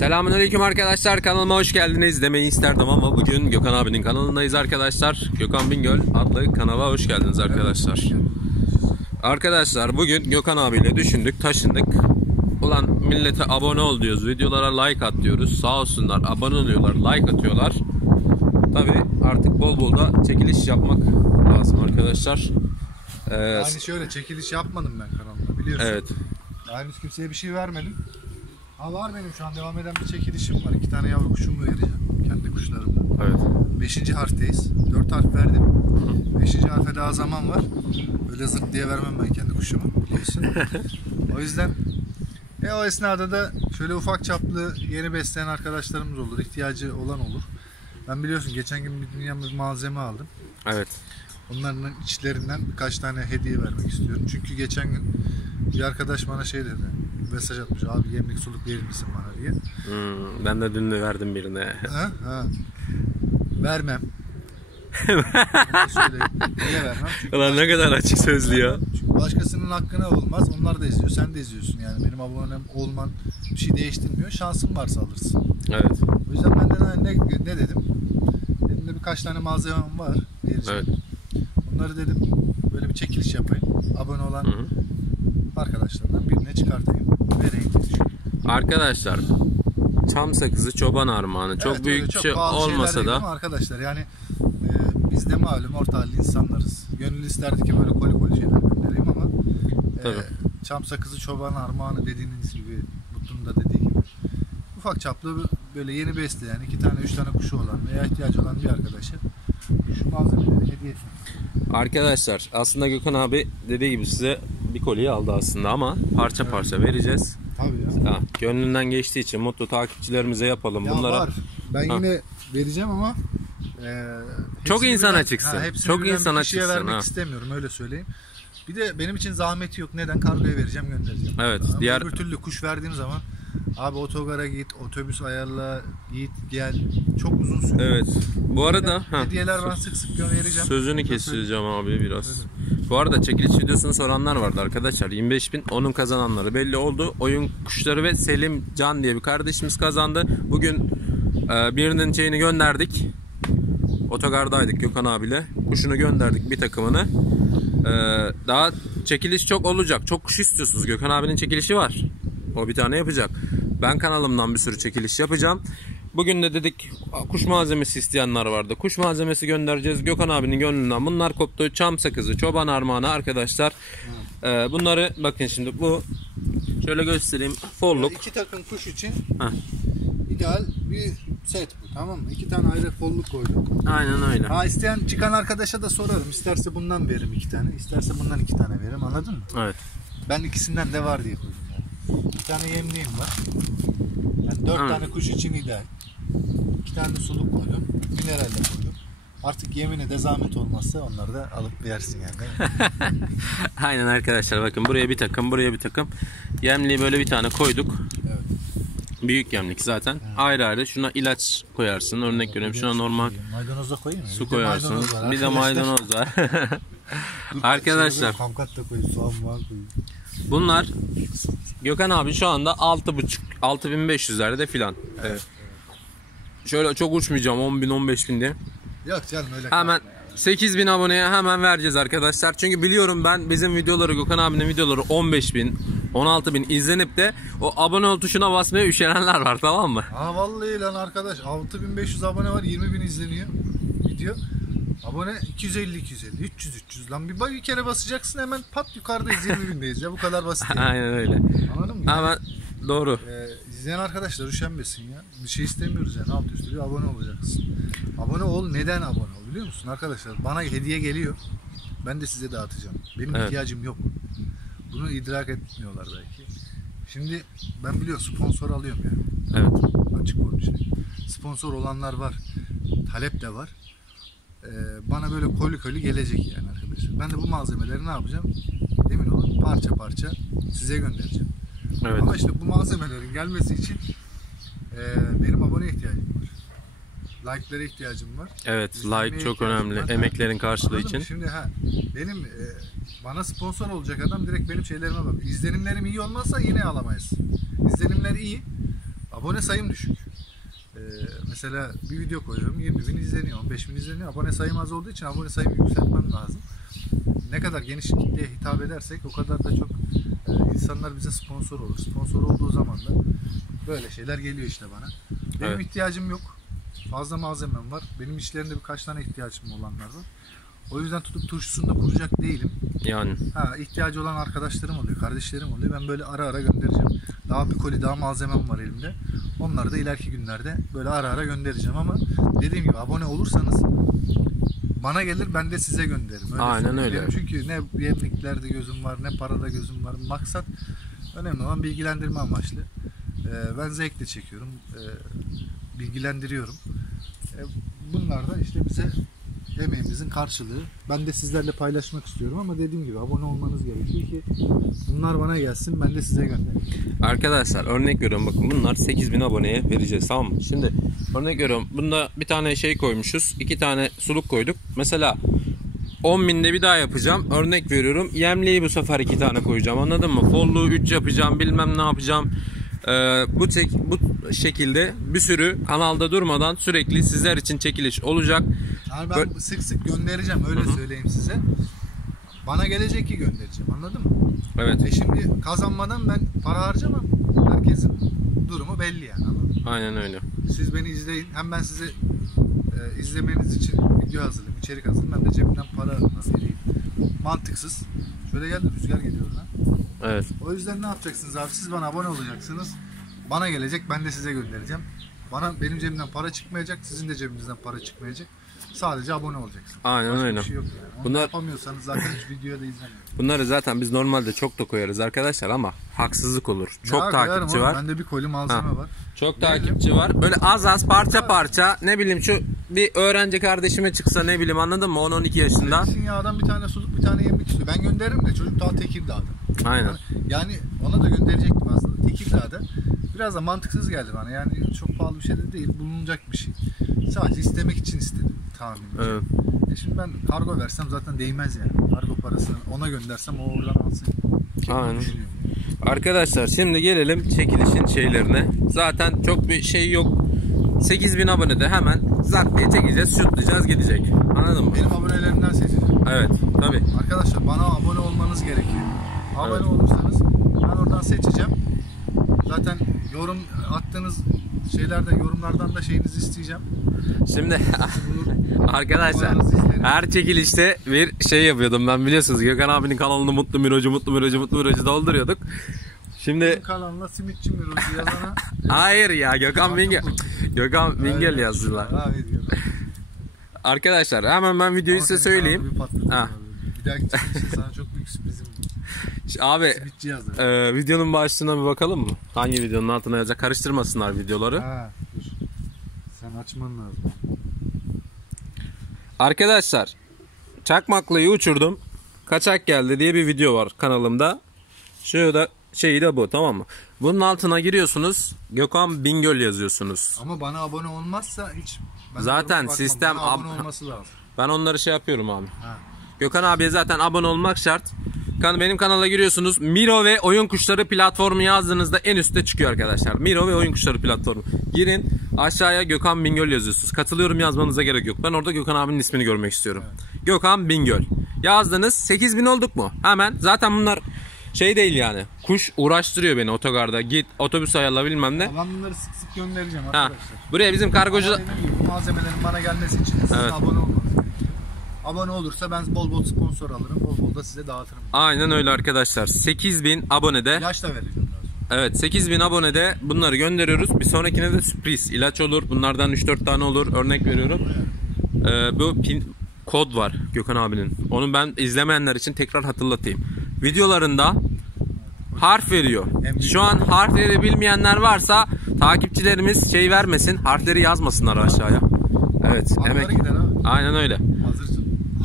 Selamünaleyküm arkadaşlar kanalıma hoş geldiniz demeyi isterdim ama bugün Gökhan abinin kanalındayız arkadaşlar. Gökhan Bingöl adlı kanala hoş geldiniz arkadaşlar. Arkadaşlar bugün Gökhan abiyle düşündük taşındık. Ulan millete abone ol diyoruz videolara like at diyoruz. Sağ olsunlar abone oluyorlar like atıyorlar. Tabi artık bol bol da çekiliş yapmak lazım arkadaşlar. Ee, Yani şöyle çekiliş yapmadım ben kanalımda biliyorsun. evet henüz kimseye bir şey vermedim. Ha var benim şu an devam eden bir çekilişim var. İki tane yavru kuşumu vereceğim. Kendi kuşlarımla. evet. Beşinci harftayız. Dört harf verdim. Beşinci harfe daha zaman var. Öyle zırt diye vermem ben kendi kuşumu biliyorsun. o yüzden e o esnada da şöyle ufak çaplı yeni besleyen arkadaşlarımız olur. ihtiyacı olan olur. Ben biliyorsun geçen gün bir dünya bir malzeme aldım. Evet. Onların içlerinden birkaç tane hediye vermek istiyorum. Çünkü geçen gün bir arkadaş bana şey dedi. Mesaj atmış abi yemlik suluk verir misin bana diye. Hmm, ben de dün de verdim birine. Ha? Ha. Vermem. Niye? Çünkü, Ulan ne kadar açık sözlü ya. çünkü başkasının hakkına olmaz. Onlar da izliyor. Sen de izliyorsun yani. Benim abonem olman bir şey değiştirmiyor. Şansın varsa alırsın. Evet. O yüzden ben de ne, ne dedim? Elimde birkaç tane malzemem var. Vereceğim. Evet. Bunları dedim böyle bir çekiliş yapayım. Abone olan Hı hı. arkadaşlardan birine çıkartayım. Arkadaşlar çam sakızı çoban armağanı. Çok Evet, büyük çok şey olmasa da arkadaşlar yani e, biz de malum orta halli insanlarız. Gönül isterdi ki böyle koli koli şeyler göndereyim ama e, Tabii. çam sakızı çoban armağanı dediğiniz gibi Mutlu'nun da dediği gibi ufak çaplı böyle yeni besleyen iki tane üç tane kuşu olan veya ihtiyacı olan bir arkadaşa şu malzemeleri hediye etmek. arkadaşlar aslında Gökhan abi dediği gibi size bir kolyeyi aldı aslında ama parça parça vereceğiz. Tabii ya. Ha, gönlünden geçtiği için mutlu takipçilerimize yapalım. Ya Bunlara var. Ben Ha. yine vereceğim ama e, Çok insana birden- çıksın. hepsini Çok insana çıksın, vermek ha. istemiyorum öyle söyleyeyim. Bir de benim için zahmeti yok. Neden? Kargoya vereceğim göndereceğim. Evet, Ama diğer- öbür türlü kuş verdiğim zaman abi otogara git, otobüs ayarla, git gel. Çok uzun sürüyor. Evet. Bu arada ha, Hediyeler ben sık sık göndereceğim. sözünü keseceğim abi biraz. Bu arada çekiliş videosunu soranlar vardı arkadaşlar. 25 bin onun kazananları belli oldu. Oyun kuşları ve Selim Can diye bir kardeşimiz kazandı. Bugün e, birinin şeyini gönderdik. Otogardaydık Gökhan abiyle. Kuşunu gönderdik bir takımını. E, daha çekiliş çok olacak. Çok kuş istiyorsunuz. Gökhan abinin çekilişi var. O bir tane yapacak. Ben kanalımdan bir sürü çekiliş yapacağım. Bugün de dedik kuş malzemesi isteyenler vardı. Kuş malzemesi göndereceğiz. Gökhan abinin gönlünden bunlar koptu. Çam sakızı, çoban armağanı arkadaşlar. Ee, bunları bakın şimdi bu şöyle göstereyim. Folluk. İki takım kuş için Heh. ideal bir set bu tamam mı? İki tane ayrı kolluk koyduk. Aynen öyle. Ha isteyen çıkan arkadaşa da sorarım. İsterse bundan veririm iki tane. isterse bundan iki tane veririm. Anladın mı? Evet. Ben ikisinden de var diye koydum yani. Bir tane yemliğim var. Yani dört Evet. tane kuş için ideal. İki tane suluk koydum. Mineral de koydum. Artık yemine de zahmet olmazsa onları da alıp yersin yani. Aynen arkadaşlar bakın buraya bir takım, buraya bir takım. Yemliği böyle bir tane koyduk. Evet. Büyük yemlik zaten. Ayrı ayrı şuna ilaç koyarsın. Örnek veriyorum şuna normal Maydanoz da koyayım mı? su Bir de var Bir de maydanoz var. Dur, Arkadaşlar. Kamkat da koyayım, soğan falan koyayım. Bunlar Gökhan abi şu anda 6.5 6500'lerde filan. Evet. Şöyle çok uçmayacağım 10 bin 15 bin diye. Yok canım öyle Hemen kalma ya. 8 bin aboneye hemen vereceğiz arkadaşlar. Çünkü biliyorum ben bizim videoları Gökhan abinin videoları 15 bin 16 bin izlenip de o abone ol tuşuna basmaya üşenenler var tamam mı? Aa vallahi lan arkadaş 6500 abone var 20 bin izleniyor video. Abone 250 250 300 300 lan bir, bak bir kere basacaksın hemen pat yukarıdayız 20 bindeyiz ya bu kadar basit. yani. Aynen öyle. Anladın mı? Yani, Ama doğru. e, izleyen arkadaşlar üşenmesin ya. Bir şey istemiyoruz yani alt üstü bir abone olacaksın. Abone ol neden abone ol biliyor musun arkadaşlar? Bana hediye geliyor. Ben de size dağıtacağım. Benim Evet. ihtiyacım yok. Bunu idrak etmiyorlar belki. Şimdi ben biliyorum sponsor alıyorum ya. Evet. açık konuşayım. Sponsor olanlar var. Talep de var. Ee, bana böyle koli koli gelecek yani arkadaşlar. Ben de bu malzemeleri ne yapacağım? Emin olun parça parça size göndereceğim. Evet. Ama işte bu malzemelerin gelmesi için e, benim abone ihtiyacım var. Like'lara ihtiyacım var. Evet, İzlenmeye like çok önemli. var. Emeklerin karşılığı Anladın için. mı? Şimdi ha benim e, bana sponsor olacak adam direkt benim şeylerime bak. İzlenimlerim iyi olmazsa yine alamayız. İzlenimler iyi. Abone abone sayım düşük. Ee, mesela bir video koyuyorum 20 bin izleniyor, 15 bin izleniyor. Abone sayım az olduğu için abone sayımı yükseltmem lazım. Ne kadar geniş kitleye hitap edersek o kadar da çok e, insanlar bize sponsor olur. Sponsor olduğu zaman da böyle şeyler geliyor işte bana. Benim Evet. ihtiyacım yok. Fazla malzemem var. Benim işlerinde birkaç tane ihtiyacım olanlar var. O yüzden tutup turşusunu da kuracak değilim. Yani Ha, ihtiyacı olan arkadaşlarım oluyor, kardeşlerim oluyor. Ben böyle ara ara göndereceğim. Daha bir koli daha malzemem var elimde. Onları da ileriki günlerde böyle ara ara göndereceğim ama dediğim gibi abone olursanız bana gelir ben de size gönderirim. Öyle Aynen öyle. Benim çünkü ne yemliklerde gözüm var ne parada gözüm var. Maksat önemli olan bilgilendirme amaçlı. Ee, ben zevkle çekiyorum. Ee, bilgilendiriyorum. Ee, bunlar da işte bize emeğimizin karşılığı. Ben de sizlerle paylaşmak istiyorum ama dediğim gibi abone olmanız gerekiyor ki bunlar bana gelsin ben de size göndereyim. Arkadaşlar örnek veriyorum bakın bunlar 8000 aboneye vereceğiz tamam mı? Şimdi örnek veriyorum bunda bir tane şey koymuşuz. iki tane suluk koyduk. Mesela 10 binde bir daha yapacağım. Örnek veriyorum. Yemliği bu sefer iki tane koyacağım. Anladın mı? Folluğu 3 yapacağım. Bilmem ne yapacağım. Ee, bu çek, bu şekilde bir sürü kanalda durmadan sürekli sizler için çekiliş olacak. Yani ben Böyle- sık sık göndereceğim öyle söyleyeyim size. Bana gelecek ki göndereceğim anladın mı? Evet. E şimdi kazanmadan ben para harcamam. Herkesin durumu belli yani anladın mı? Aynen öyle. Siz beni izleyin. Hem ben size e, izlemeniz için video hazırlayayım, içerik hazırlayayım. Hem de cebimden para nasıl vereyim. Mantıksız. Şöyle geldi rüzgar geliyor lan. Evet. O yüzden ne yapacaksınız abi? Siz bana abone olacaksınız. Bana gelecek ben de size göndereceğim. Bana benim cebimden para çıkmayacak, sizin de cebinizden para çıkmayacak. Sadece abone olacaksınız. Aynen Başka öyle. bir şey yok yani. Onu Bunlar- yapamıyorsanız zaten hiç videoya da izlemeyin. Bunları zaten biz normalde çok da koyarız arkadaşlar ama haksızlık olur. Çok Ya, takipçi oğlum. var. Bende bir koli malzeme Ha. var. Çok takipçi var. Böyle az az parça parça ne bileyim şu bir öğrenci kardeşime çıksa ne bileyim anladın mı 10-12 yaşında. Sizin ya adam bir tane suluk bir tane yemlik istiyor. Ben gönderirim de çocuk daha Tekirdağ'da. Aynen. Yani ona da gönderecektim aslında Tekirdağ'da. Biraz da mantıksız geldi bana. Yani çok pahalı bir şey de değil. Bulunacak bir şey. Sadece istemek için istedim tahmin. Evet. E şimdi ben kargo versem zaten değmez yani. Kargo parasını ona göndersem o oradan alsın. Aynen. Arkadaşlar şimdi gelelim çekilişin şeylerine. Zaten çok bir şey yok. 8000 abonede hemen zart diye çekeceğiz, şutlayacağız gidecek. Anladın mı? Benim abonelerimden seçeceğim. Evet, tabi. Arkadaşlar bana abone olmanız gerekiyor. Abone Evet. olursanız ben oradan seçeceğim. Zaten yorum attığınız şeylerden yorumlardan da şeyinizi isteyeceğim. Şimdi arkadaşlar her çekilişte bir şey yapıyordum ben biliyorsunuz. Gökhan abinin kanalını Mutlu Mirocu, Mutlu Mirocu, Mutlu Mirocu dolduruyorduk. Şimdi kanalına simitçi mi Ruzi yazana hayır ya Gökhan Bingel. Gökhan Bingel Öyle. yazdılar. Hayır. Arkadaşlar hemen ben videoyu Ama size söyleyeyim. bir Ha. Bir dahaki çekilişte sana çok büyük sürprizim. Abi e, videonun başlığına bir bakalım mı? Hangi videonun altına yazacak? Karıştırmasınlar videoları. Ha, dur. Sen açman lazım. Arkadaşlar çakmaklıyı uçurdum. Kaçak geldi diye bir video var kanalımda. Şurada şeyi de bu tamam mı? Bunun altına giriyorsunuz. Gökhan Bingöl yazıyorsunuz. Ama bana abone olmazsa hiç ben Zaten sistem Bana abone ab- olması lazım. Ben onları şey yapıyorum abi. Ha. Gökhan abiye zaten abone olmak şart. Kan benim kanala giriyorsunuz. Miro ve Oyun Kuşları platformu yazdığınızda en üstte çıkıyor arkadaşlar. Miro ve Oyun Kuşları platformu. Girin aşağıya Gökhan Bingöl yazıyorsunuz. Katılıyorum yazmanıza gerek yok. Ben orada Gökhan abinin ismini görmek istiyorum. Gökhan Bingöl. Yazdınız. 8000 olduk mu? Hemen. Zaten bunlar şey değil yani. Kuş uğraştırıyor beni otogarda. Git otobüs ayarla bilmem ne. Ben bunları sık sık göndereceğim Ha. arkadaşlar. Buraya bizim kargocu... Gibi malzemelerin bana gelmesi için sizin Evet. abone olmanız. Abone olursa ben bol bol sponsor alırım. Bol bol da size dağıtırım. Aynen öyle arkadaşlar. 8000 abonede İlaç da sonra. Evet 8000 abonede bunları gönderiyoruz. Bir sonrakine de sürpriz. ilaç olur. Bunlardan 3-4 tane olur. Örnek veriyorum. Ee, bu pin kod var Gökhan abinin. Onu ben izlemeyenler için tekrar hatırlatayım. Videolarında harf veriyor. Şu an harfleri bilmeyenler varsa takipçilerimiz şey vermesin. Harfleri yazmasınlar aşağıya. Evet. Emek. Aynen öyle.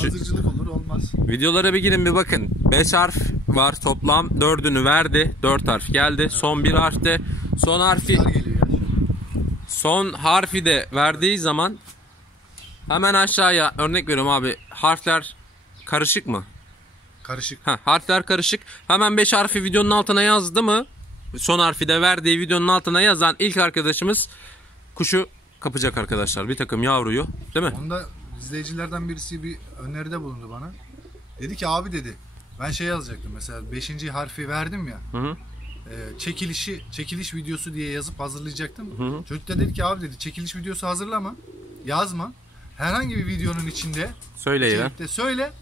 Hazırcılık olur olmaz. Videolara bir girin bir bakın. 5 harf var toplam. 4'ünü verdi. 4 harf geldi. Son bir harfte. Son harfi son harfi de verdiği zaman hemen aşağıya örnek veriyorum abi. Harfler karışık mı? Karışık. Ha, harfler karışık. Hemen 5 harfi videonun altına yazdı mı? son harfi de verdiği videonun altına yazan ilk arkadaşımız kuşu kapacak arkadaşlar. Bir takım yavruyu değil mi? Onda izleyicilerden birisi bir öneride bulundu bana. Dedi ki abi dedi ben şey yazacaktım mesela 5. harfi verdim ya. Hı hı. e, çekilişi çekiliş videosu diye yazıp hazırlayacaktım. Çocuk da dedi ki abi dedi çekiliş videosu hazırlama. Yazma. Herhangi bir videonun içinde Söyleyin. içerikte söyle.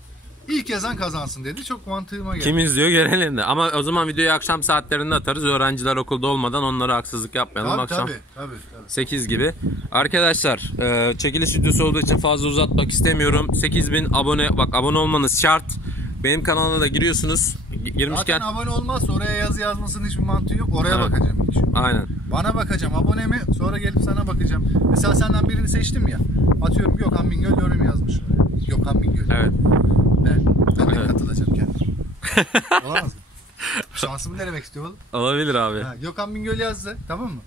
İlk yazan kazansın dedi. Çok mantığıma geldi. Kim izliyor görelim. Ama o zaman videoyu akşam saatlerinde atarız. Öğrenciler okulda olmadan onlara haksızlık yapmayalım. Tabii, akşam tabii, tabii, tabii. 8 gibi. Arkadaşlar e, çekiliş videosu olduğu için fazla uzatmak istemiyorum. 8000 abone bak abone olmanız şart. Benim kanalıma da giriyorsunuz. Girmişken Zaten abone olmazsa oraya yazı yazmasının hiçbir mantığı yok. Oraya Evet. bakacağım ilk. aynen. Bana bakacağım abone mi sonra gelip sana bakacağım. Mesela senden birini seçtim ya. Atıyorum Gökhan Bingöl yorum yazmış. Gökhan Bingöl. Evet. Ben, ben de katılacağım kendim. Olamaz mı? Şansımı denemek istiyor oğlum. Olabilir abi. Ha, Gökhan Bingöl yazdı tamam mı?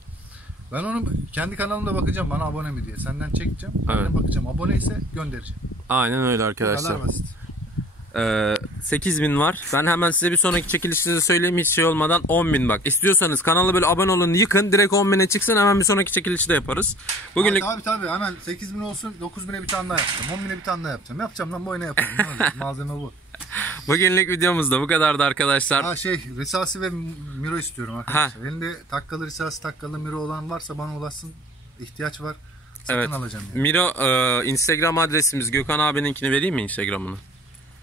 Ben onu kendi kanalımda bakacağım bana abone mi diye. Senden çekeceğim. Ben Evet. bakacağım. Abone ise göndereceğim. Aynen öyle Bu arkadaşlar. kadar basit. Ee, 8000 var. Ben hemen size bir sonraki çekilişinizi söyleyeyim hiç şey olmadan 10.000 bak. İstiyorsanız kanala böyle abone olun yıkın direkt 10.000'e çıksın hemen bir sonraki çekilişi de yaparız. Bugünlük Tabii tabii hemen 8000 olsun 9000'e bir tane daha yapacağım. 10.000'e bir tane daha yapacağım. Yapacağım lan boyuna yaparım. Ne olacak? Malzeme bu. bugünlük videomuz da bu kadardı arkadaşlar. Ha şey Risasi ve Miro istiyorum arkadaşlar. Elinde takkalı Risasi takkalı Miro olan varsa bana ulaşsın. İhtiyaç var. Satın Evet. alacağım yani. Miro e, Instagram adresimiz Gökhan abininkini vereyim mi Instagram'ını?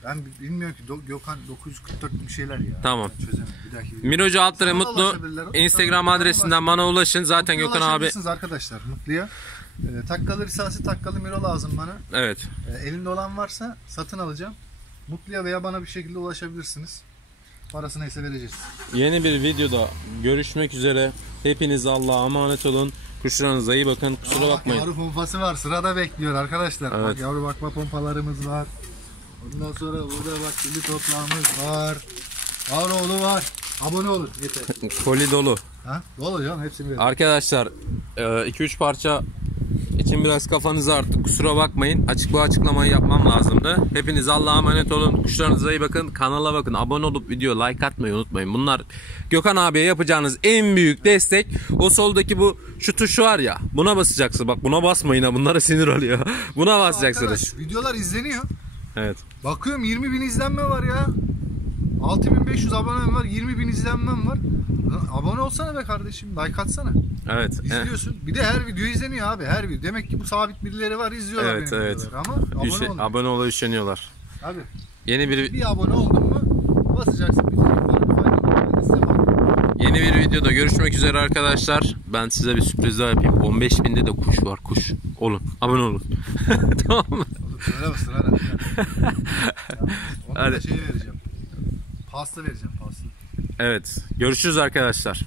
Ben bilmiyorum ki Gökhan 944 bir şeyler ya. Tamam. Video. Mirocu Altları Mutlu. Instagram Sana adresinden bana ulaşın. Zaten Mutlu'ya Gökhan abi arkadaşlar Mutlu'ya. Ee, takkalı Risasi takkalı Miro lazım bana. evet. Ee, elinde olan varsa satın alacağım. Mutlu'ya veya bana bir şekilde ulaşabilirsiniz. Parası neyse vereceğiz. Yeni bir videoda görüşmek üzere. Hepiniz Allah'a emanet olun. Kuşlarınıza iyi bakın. Kusura Bak, bakmayın. Yavru pompası var. Sırada bekliyor arkadaşlar. Bak Evet. yavru bakma pompalarımız var. Ondan sonra burada bak şimdi toprağımız var. Var oğlu var. Abone olun yeter. Koli dolu. ha? Dolu canım hepsini verin. Arkadaşlar 2-3 parça için biraz kafanızı arttı. Kusura bakmayın. Açık bu açıklamayı yapmam lazımdı. Hepiniz Allah'a emanet olun. Kuşlarınıza iyi bakın. Kanala bakın. Abone olup video like atmayı unutmayın. Bunlar Gökhan abiye yapacağınız en büyük destek. O soldaki bu şu tuş var ya. Buna basacaksınız. Bak buna basmayın ha. Bunlara sinir oluyor. Buna basacaksınız. Arkadaş videolar izleniyor. Evet. Bakıyorum 20 bin izlenme var ya. 6500 abonem var. 20 bin izlenmem var. Lan Abone olsana be kardeşim. Like atsana. Evet. İzliyorsun. Bir de her video izleniyor abi. Her video. Demek ki bu sabit birileri var izliyorlar Evet, benim evet. videoları. Ama abone Üşe- olun. abone ola üşeniyorlar. Abi Yeni bir bir abone oldun mu basacaksın. Bir yeni bir videoda görüşmek üzere arkadaşlar. Ben size bir sürpriz daha yapayım. 15 binde de kuş var kuş. Olun. Abone olun. tamam mı? Oğlum söyle bastır hadi. Şey vereceğim. Pasta vereceğim pasta. Evet. Görüşürüz arkadaşlar.